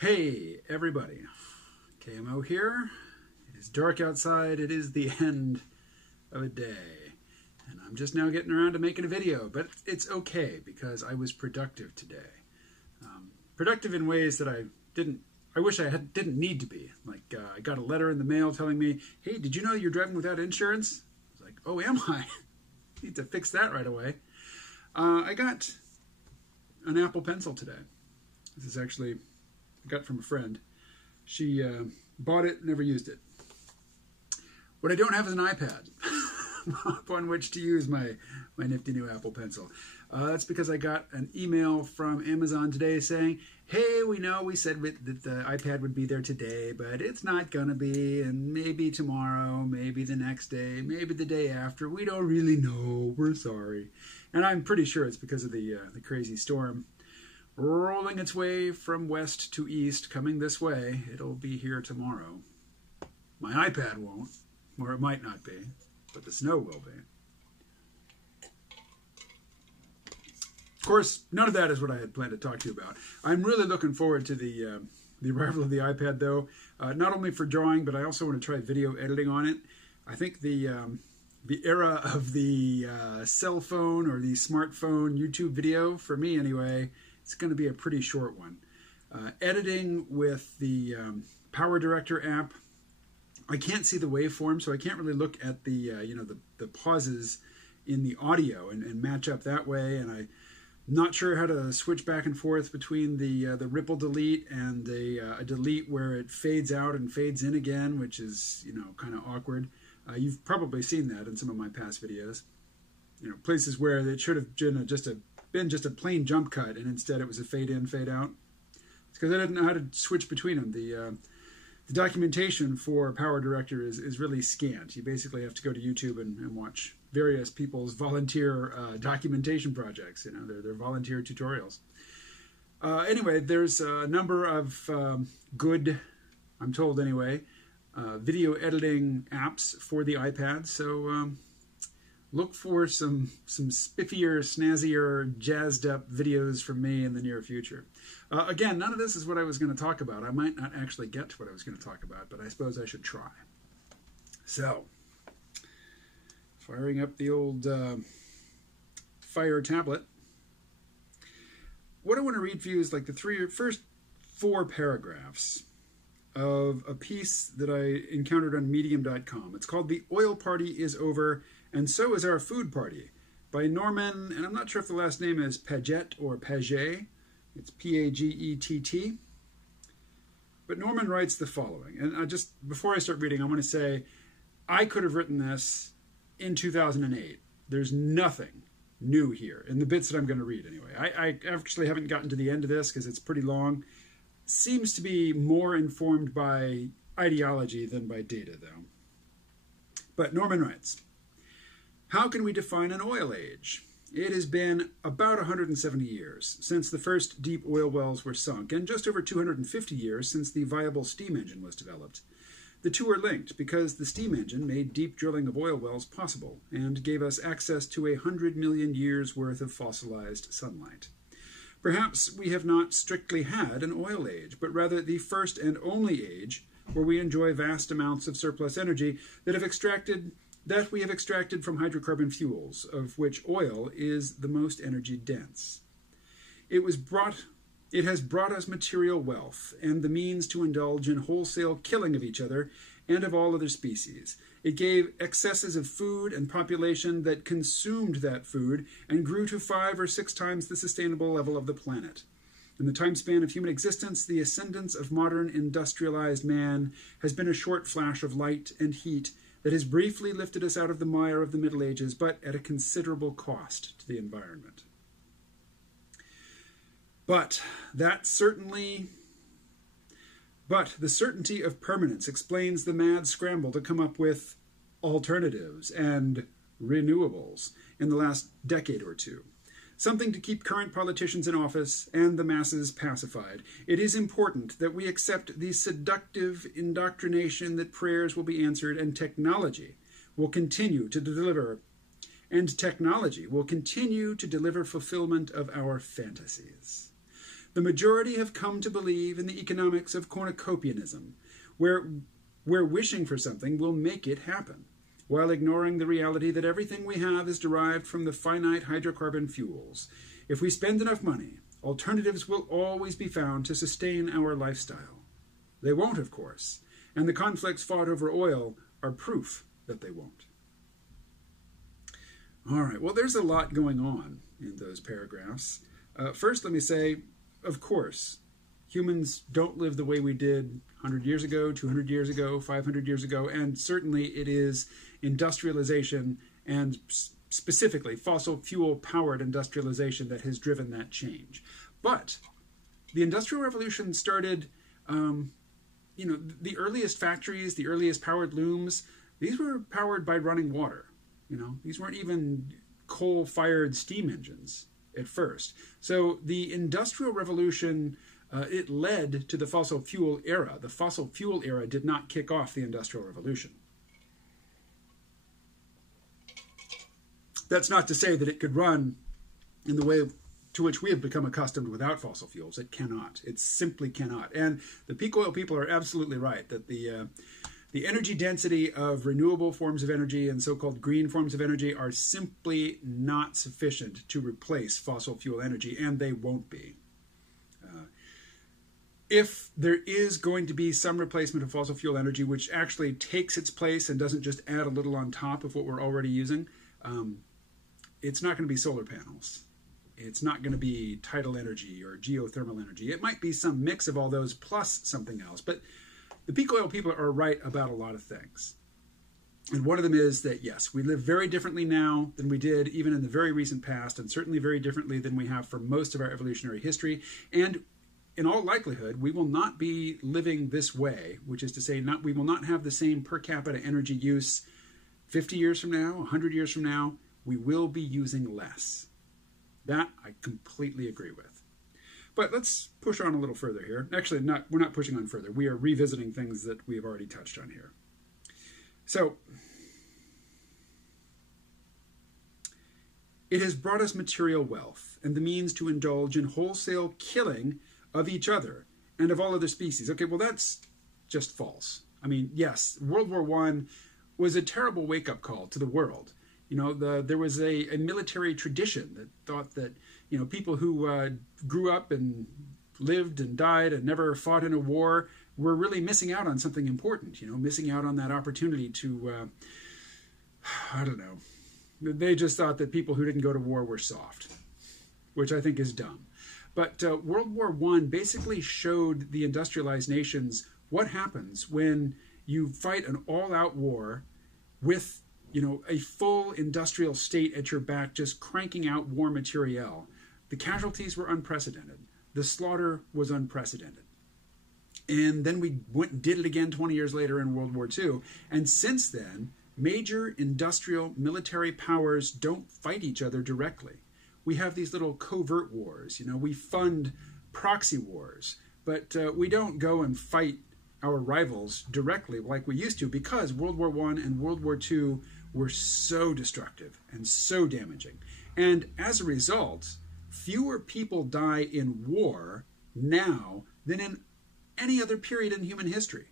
Hey everybody, KMO here. It is dark outside, it is the end of a day, and I'm just now getting around to making a video, but it's okay because I was productive today. Productive in ways that I wish I didn't need to be. Like I got a letter in the mail telling me, hey, did you know you're driving without insurance? I was like, oh, am I? Need to fix that right away. I got an Apple Pencil today. This is actually I got from a friend. She bought it, never used it. What I don't have is an iPad upon which to use my nifty new Apple Pencil. That's because I got an email from Amazon today saying, hey, we know we said that the iPad would be there today, but it's not going to be, and maybe tomorrow, maybe the next day, maybe the day after. We don't really know. We're sorry. And I'm pretty sure it's because of the crazy storm rolling its way from west to east, coming this way. It'll be here tomorrow. My iPad won't, or it might not be, but the snow will be. Of course, none of that is what I had planned to talk to you about. I'm really looking forward to the arrival of the iPad, though, not only for drawing, but I also want to try video editing on it. I think the era of the cell phone or the smartphone YouTube video, for me anyway, it's going to be a pretty short one. Editing with the Power Director app, I can't see the waveform, so I can't really look at the the pauses in the audio and match up that way. And I'm not sure how to switch back and forth between the ripple delete and a delete where it fades out and fades in again, which is kind of awkward. You've probably seen that in some of my past videos. Places where it should have been just a plain jump cut, and instead it was a fade in, fade out. It's because I didn't know how to switch between them. The documentation for Power Director is really scant. You basically have to go to YouTube and watch various people's volunteer documentation projects. They're volunteer tutorials. Anyway, there's a number of good, I'm told anyway, video editing apps for the iPad. So look for some spiffier, snazzier, jazzed up videos from me in the near future. Again, none of this is what I was going to talk about. I might not actually get to what I was going to talk about, but I suppose I should try. So, firing up the old Fire tablet. What I want to read for you is like the first four paragraphs of a piece that I encountered on medium.com. It's called "The Oilparty is Over, and So is Our Foodparty" by Norman, and I'm not sure if the last name is Pagett or Pagett. It's P-A-G-E-T-T. But Norman writes the following, and before I start reading, I want to say I could have written this in 2008. There's nothing new here in the bits that I'm going to read anyway. I actually haven't gotten to the end of this because it's pretty long. Seems to be more informed by ideology than by data, though. But Norman writes, how can we define an oil age? It has been about 170 years since the first deep oil wells were sunk, and just over 250 years since the viable steam engine was developed. The two are linked because the steam engine made deep drilling of oil wells possible and gave us access to 100 million years' worth of fossilized sunlight. Perhaps we have not strictly had an oil age, but rather the first and only age where we enjoy vast amounts of surplus energy that we have extracted from hydrocarbon fuels, of which oil is the most energy dense. It has brought us material wealth and the means to indulge in wholesale killing of each other and of all other species. It gave excesses of food and population that consumed that food and grew to 5 or 6 times the sustainable level of the planet. In the time span of human existence, the ascendance of modern industrialized man has been a short flash of light and heat that has briefly lifted us out of the mire of the Middle Ages, but at a considerable cost to the environment. But the certainty of permanence explains the mad scramble to come up with alternatives and renewables in the last decade or two. Something to keep current politicians in office and the masses pacified. It is important that we accept the seductive indoctrination that prayers will be answered and technology will continue to deliver fulfillment of our fantasies. The majority have come to believe in the economics of cornucopianism, where wishing for something will make it happen, while ignoring the reality that everything we have is derived from the finite hydrocarbon fuels. If we spend enough money, alternatives will always be found to sustain our lifestyle. They won't, of course, and the conflicts fought over oil are proof that they won't. All right, well, there's a lot going on in those paragraphs. First, let me say, of course, humans don't live the way we did 100 years ago, 200 years ago, 500 years ago, and certainly it is industrialization and specifically fossil fuel-powered industrialization that has driven that change. But the Industrial Revolution started, the earliest factories, the earliest powered looms, these were powered by running water. These weren't even coal-fired steam engines at first. So the Industrial Revolution, it led to the fossil fuel era. The fossil fuel era did not kick off the Industrial Revolution. That's not to say that it could run in the way to which we have become accustomed without fossil fuels. It cannot. It simply cannot. And the peak oil people are absolutely right that the energy density of renewable forms of energy and so-called green forms of energy are simply not sufficient to replace fossil fuel energy, and they won't be. If there is going to be some replacement of fossil fuel energy, which actually takes its place and doesn't just add a little on top of what we're already using, it's not going to be solar panels. It's not going to be tidal energy or geothermal energy. It might be some mix of all those plus something else. But the peak oil people are right about a lot of things. And one of them is that, yes, we live very differently now than we did even in the very recent past, and certainly very differently than we have for most of our evolutionary history. And in all likelihood, we will not be living this way, which is to say, we will not have the same per capita energy use 50 years from now, 100 years from now. We will be using less. That I completely agree with. But let's push on a little further here. Actually, we're not pushing on further. We are revisiting things that we have already touched on here. So, it has brought us material wealth and the means to indulge in wholesale killing of each other and of all other species. Okay, well, that's just false. I mean, yes, World War I was a terrible wake-up call to the world. There was a military tradition that thought that, people who grew up and lived and died and never fought in a war were really missing out on something important, missing out on that opportunity to, I don't know. They just thought that people who didn't go to war were soft, which I think is dumb. But World War I basically showed the industrialized nations what happens when you fight an all-out war with a full industrial state at your back, just cranking out war materiel. The casualties were unprecedented. The slaughter was unprecedented. And then we went and did it again 20 years later in World War II. And since then, major industrial military powers don't fight each other directly. We have these little covert wars. We fund proxy wars. But we don't go and fight our rivals directly like we used to, because World War I and World War II were so destructive and so damaging. And as a result, fewer people die in war now than in any other period in human history.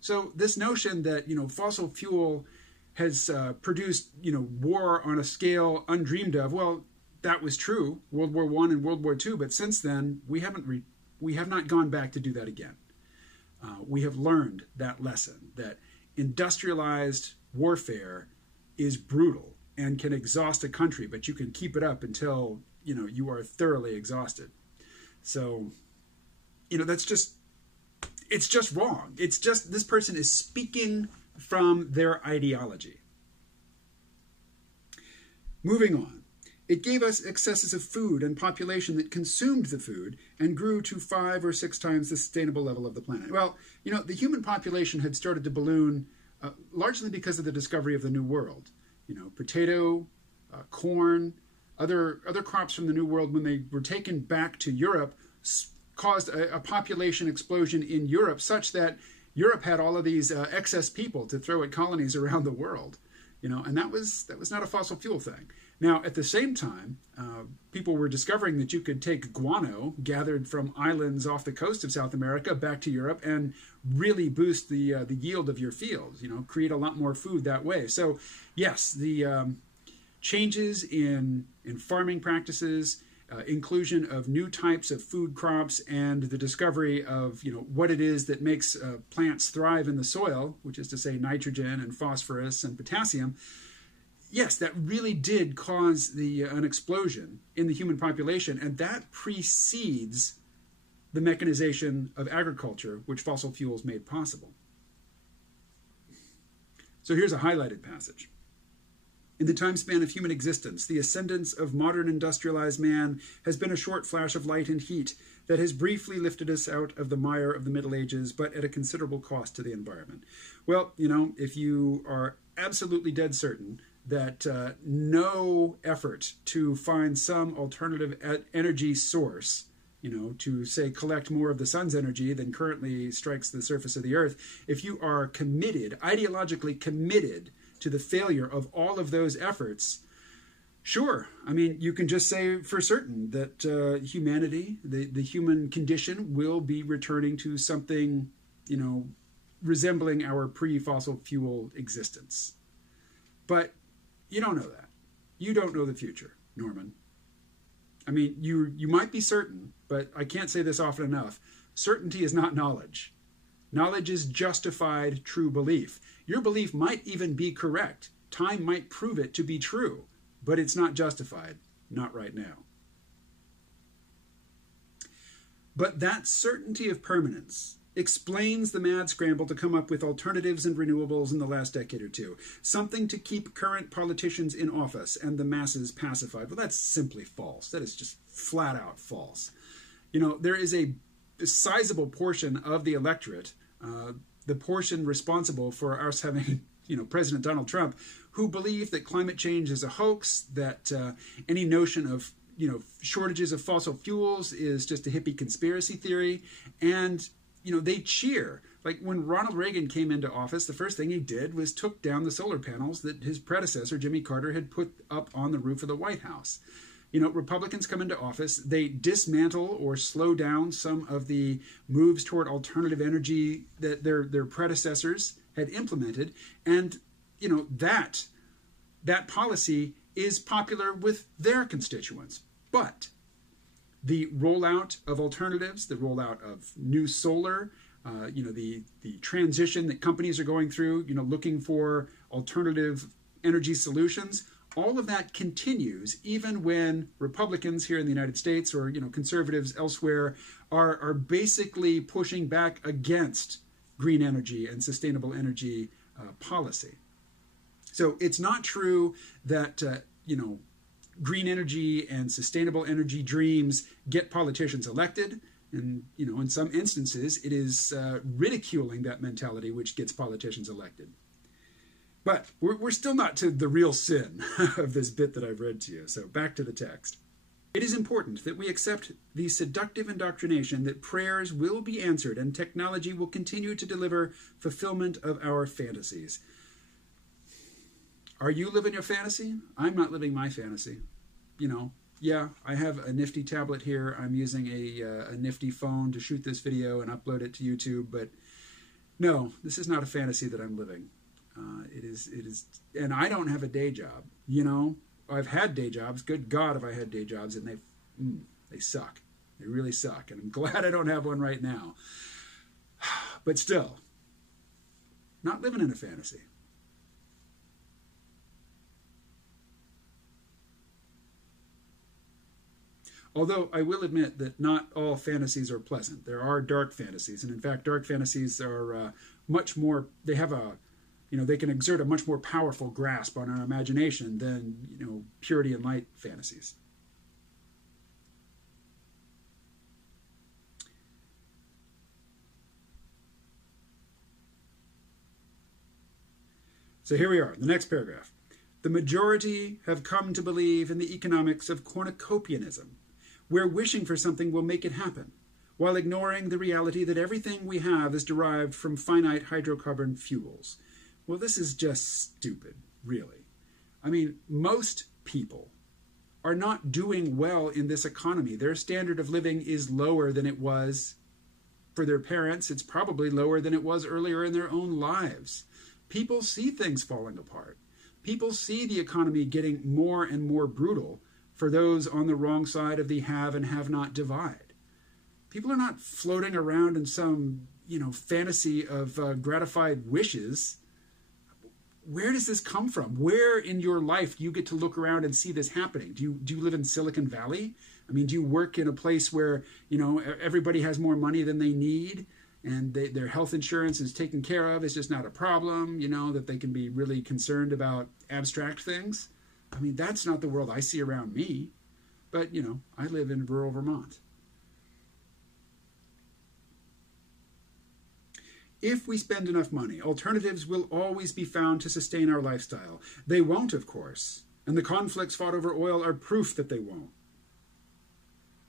So this notion that, fossil fuel has produced, war on a scale undreamed of, well, that was true, World War I and World War II, but since then, we have not gone back to do that again. We have learned that lesson, that industrialized warfare is brutal and can exhaust a country, but you can keep it up until, you are thoroughly exhausted. So, it's just wrong. It's just, this person is speaking from their ideology. Moving on. It gave us excesses of food and population that consumed the food and grew to 5 or 6 times the sustainable level of the planet. Well, the human population had started to balloon largely because of the discovery of the New World. Potato, corn, other crops from the New World, when they were taken back to Europe, caused a population explosion in Europe such that Europe had all of these excess people to throw at colonies around the world. and that was not a fossil fuel thing. Now, at the same time, people were discovering that you could take guano gathered from islands off the coast of South America back to Europe and really boost the yield of your fields, create a lot more food that way. So, yes, the changes in farming practices, inclusion of new types of food crops, and the discovery of what it is that makes plants thrive in the soil, which is to say nitrogen and phosphorus and potassium. Yes, that really did cause an explosion in the human population, and that precedes the mechanization of agriculture, which fossil fuels made possible. So here's a highlighted passage. In the time span of human existence, the ascendance of modern industrialized man has been a short flash of light and heat that has briefly lifted us out of the mire of the Middle Ages, but at a considerable cost to the environment. Well, if you are absolutely dead certain that no effort to find some alternative energy source, to say collect more of the sun's energy than currently strikes the surface of the earth, if you are committed, ideologically committed to the failure of all of those efforts, sure. I mean, you can just say for certain that humanity, the human condition, will be returning to something, resembling our pre-fossil fuel existence. But you don't know that. You don't know the future, Norman. I mean, you might be certain, but I can't say this often enough. Certainty is not knowledge. Knowledge is justified true belief. Your belief might even be correct. Time might prove it to be true, but it's not justified. Not right now. But that certainty of permanence explains the mad scramble to come up with alternatives and renewables in the last decade or two. Something to keep current politicians in office and the masses pacified. Well, that's simply false. That is just flat out false. There is a sizable portion of the electorate, the portion responsible for us having, President Donald Trump, who believe that climate change is a hoax, that any notion of, shortages of fossil fuels is just a hippie conspiracy theory, and they cheer. Like when Ronald Reagan came into office, the first thing he did was took down the solar panels that his predecessor, Jimmy Carter, had put up on the roof of the White House. Republicans come into office, they dismantle or slow down some of the moves toward alternative energy that their predecessors had implemented. And, that policy is popular with their constituents. But the rollout of alternatives, the rollout of new solar, the transition that companies are going through, looking for alternative energy solutions, all of that continues even when Republicans here in the United States or, conservatives elsewhere are basically pushing back against green energy and sustainable energy policy. So it's not true that, green energy and sustainable energy dreams get politicians elected. And, in some instances, it is ridiculing that mentality which gets politicians elected. But we're still not to the real sin of this bit that I've read to you. So back to the text. It is important that we accept the seductive indoctrination that prayers will be answered and technology will continue to deliver fulfillment of our fantasies. Are you living your fantasy? I'm not living my fantasy. Yeah, I have a nifty tablet here. I'm using a nifty phone to shoot this video and upload it to YouTube. But no, this is not a fantasy that I'm living. It is, and I don't have a day job. I've had day jobs. Good God, have I had day jobs, and they suck. They really suck, and I'm glad I don't have one right now. But still, not living in a fantasy. Although I will admit that not all fantasies are pleasant. There are dark fantasies, and in fact, dark fantasies are much more. They have they can exert a much more powerful grasp on our imagination than, purity and light fantasies. So here we are, the next paragraph. The majority have come to believe in the economics of cornucopianism, where wishing for something will make it happen, while ignoring the reality that everything we have is derived from finite hydrocarbon fuels. Well, this is just stupid. really. I mean, most people are not doing well in this economy. Their standard of living is lower than it was for their parents. It's probably lower than it was earlier in their own lives. People see things falling apart. People see the economy getting more and more brutal for those on the wrong side of the have and have not divide. People are not floating around in some, fantasy of gratified wishes. Where does this come from? Where in your life do you get to look around and see this happening? Do you live in Silicon Valley? I mean, do you work in a place where, everybody has more money than they need and their health insurance is taken care of? It's just not a problem, that they can be really concerned about abstract things? I mean, that's not the world I see around me. But, I live in rural Vermont. If we spend enough money, alternatives will always be found to sustain our lifestyle. They won't, of course, and the conflicts fought over oil are proof that they won't.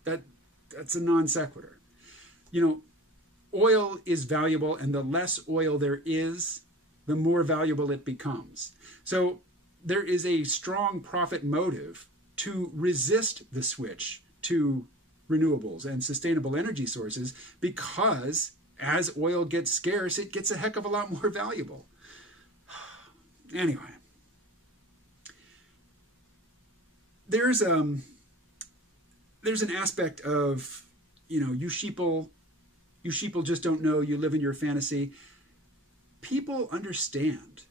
That's a non sequitur. Oil is valuable, and the less oil there is, the more valuable it becomes. So there is a strong profit motive to resist the switch to renewables and sustainable energy sources, because as oil gets scarce, it gets a heck of a lot more valuable. Anyway, there's an aspect of, you sheeple just don't know, you live in your fantasy. People understand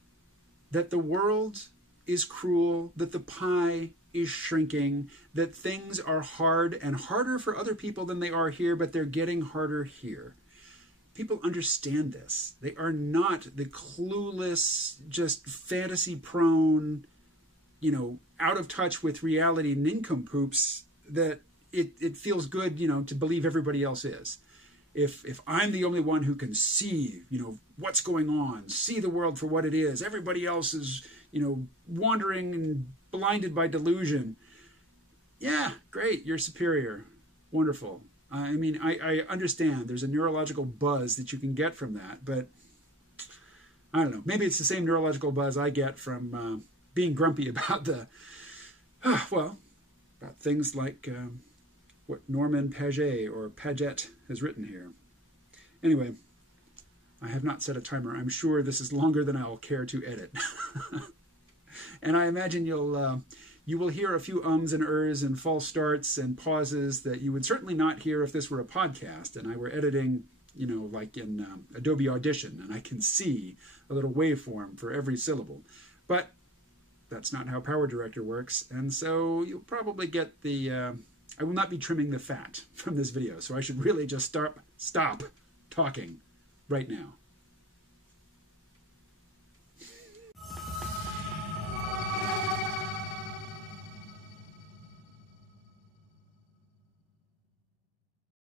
that the world is cruel, that the pie is shrinking, that things are hard and harder for other people than they are here, but they're getting harder here. People understand this. They are not the clueless, just fantasy-prone, out of touch with reality nincompoops that it feels good, to believe everybody else is. If I'm the only one who can see, what's going on, see the world for what it is, everybody else is, wandering and blinded by delusion. Yeah, great, you're superior. Wonderful. I mean, I understand there's a neurological buzz that you can get from that, but I don't know. Maybe it's the same neurological buzz I get from being grumpy about about things like what Norman Pagett or Pagett has written here. Anyway, I have not set a timer. I'm sure this is longer than I will care to edit. And I imagine you will hear a few ums and ers and false starts and pauses that you would certainly not hear if this were a podcast and I were editing, like in Adobe Audition, and I can see a little waveform for every syllable. But that's not how Power Director works, and so you'll probably get I will not be trimming the fat from this video, so I should really just stop talking right now.